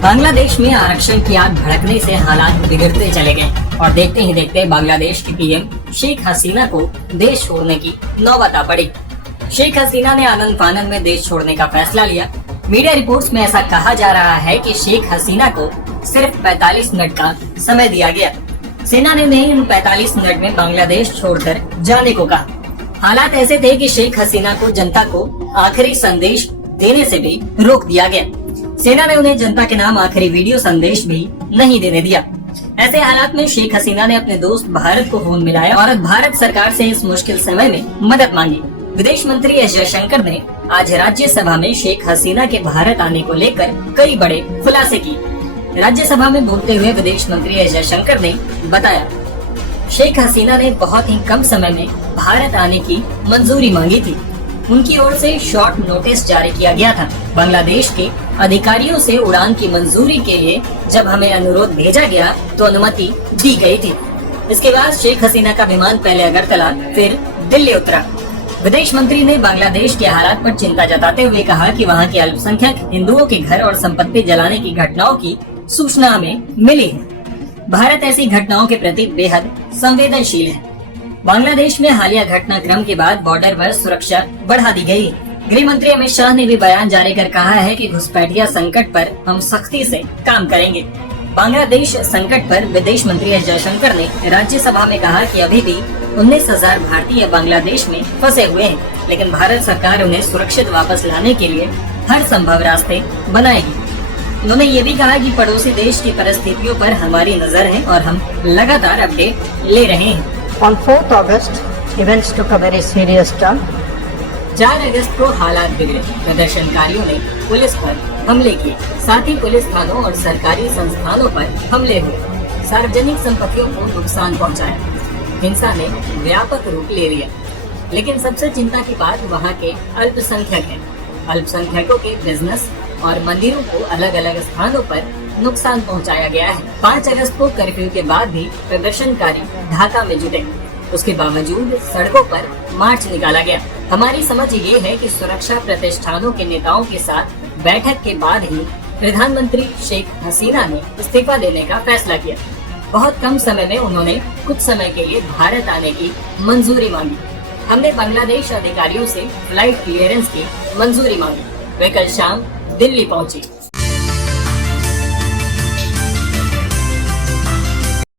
बांग्लादेश में आरक्षण की आग भड़कने से हालात बिगड़ते चले गए और देखते ही देखते बांग्लादेश की पीएम शेख हसीना को देश छोड़ने की नौबत आ पड़ी। शेख हसीना ने आनंद फानंद में देश छोड़ने का फैसला लिया। मीडिया रिपोर्ट्स में ऐसा कहा जा रहा है कि शेख हसीना को सिर्फ 45 मिनट का समय दिया गया। सेना ने उन्हें इन 45 मिनट में बांग्लादेश छोड़कर जाने को कहा। हालात ऐसे थे कि शेख हसीना को जनता को आखिरी संदेश देने से भी रोक दिया गया। सेना ने उन्हें जनता के नाम आखिरी वीडियो संदेश भी नहीं देने दिया। ऐसे हालात में शेख हसीना ने अपने दोस्त भारत को फोन मिलाया और भारत सरकार से इस मुश्किल समय में मदद मांगी। विदेश मंत्री एस जयशंकर ने आज राज्यसभा में शेख हसीना के भारत आने को लेकर कई बड़े खुलासे किए। राज्यसभा में बोलते हुए विदेश मंत्री एस जयशंकर ने बताया, शेख हसीना ने बहुत ही कम समय में भारत आने की मंजूरी मांगी थी। उनकी ओर से शॉर्ट नोटिस जारी किया गया था। बांग्लादेश के अधिकारियों से उड़ान की मंजूरी के लिए जब हमें अनुरोध भेजा गया तो अनुमति दी गई थी। इसके बाद शेख हसीना का विमान पहले अगरतला फिर दिल्ली उतरा। विदेश मंत्री ने बांग्लादेश के हालात पर चिंता जताते हुए कहा कि वहां के अल्पसंख्यक हिंदुओं के घर और संपत्ति जलाने की घटनाओं की सूचना हमें मिली है। भारत ऐसी घटनाओं के प्रति बेहद संवेदनशील है। बांग्लादेश में हालिया घटनाक्रम के बाद बॉर्डर पर सुरक्षा बढ़ा दी गई। गृह मंत्री अमित शाह ने भी बयान जारी कर कहा है कि घुसपैठिया संकट पर हम सख्ती से काम करेंगे। बांग्लादेश संकट पर विदेश मंत्री एस जयशंकर ने राज्यसभा में कहा कि अभी भी 19,000 भारतीय बांग्लादेश में फंसे हुए हैं, लेकिन भारत सरकार उन्हें सुरक्षित वापस लाने के लिए हर संभव रास्ते बनाएगी। उन्होंने ये भी कहा कि पड़ोसी देश की परिस्थितियों पर हमारी नजर है और हम लगातार अपडेट ले रहे हैं। On 4th August, events took a very serious turn. 4 अगस्त को हालात बिगड़े। प्रदर्शनकारियों ने पुलिस पर हमले किए, साथ ही पुलिस थानों और सरकारी संस्थानों पर हमले हुए, सार्वजनिक संपत्तियों को नुकसान पहुंचाया। हिंसा ने व्यापक रूप ले लिया। लेकिन सबसे चिंता की बात वहां के अल्पसंख्यक है। अल्पसंख्यकों के बिजनेस और मंदिरों को अलग अलग स्थानों पर नुकसान पहुंचाया गया है। 5 अगस्त को कर्फ्यू के बाद भी प्रदर्शनकारी ढाका में जुटे। उसके बावजूद सड़कों पर मार्च निकाला गया। हमारी समझ ये है कि सुरक्षा प्रतिष्ठानों के नेताओं के साथ बैठक के बाद ही प्रधानमंत्री शेख हसीना ने इस्तीफा देने का फैसला किया। बहुत कम समय में उन्होंने कुछ समय के लिए भारत आने की मंजूरी मांगी। हमने बांग्लादेश अधिकारियों से फ्लाइट क्लियरेंस की मंजूरी मांगी। वे कल शाम दिल्ली पहुंची।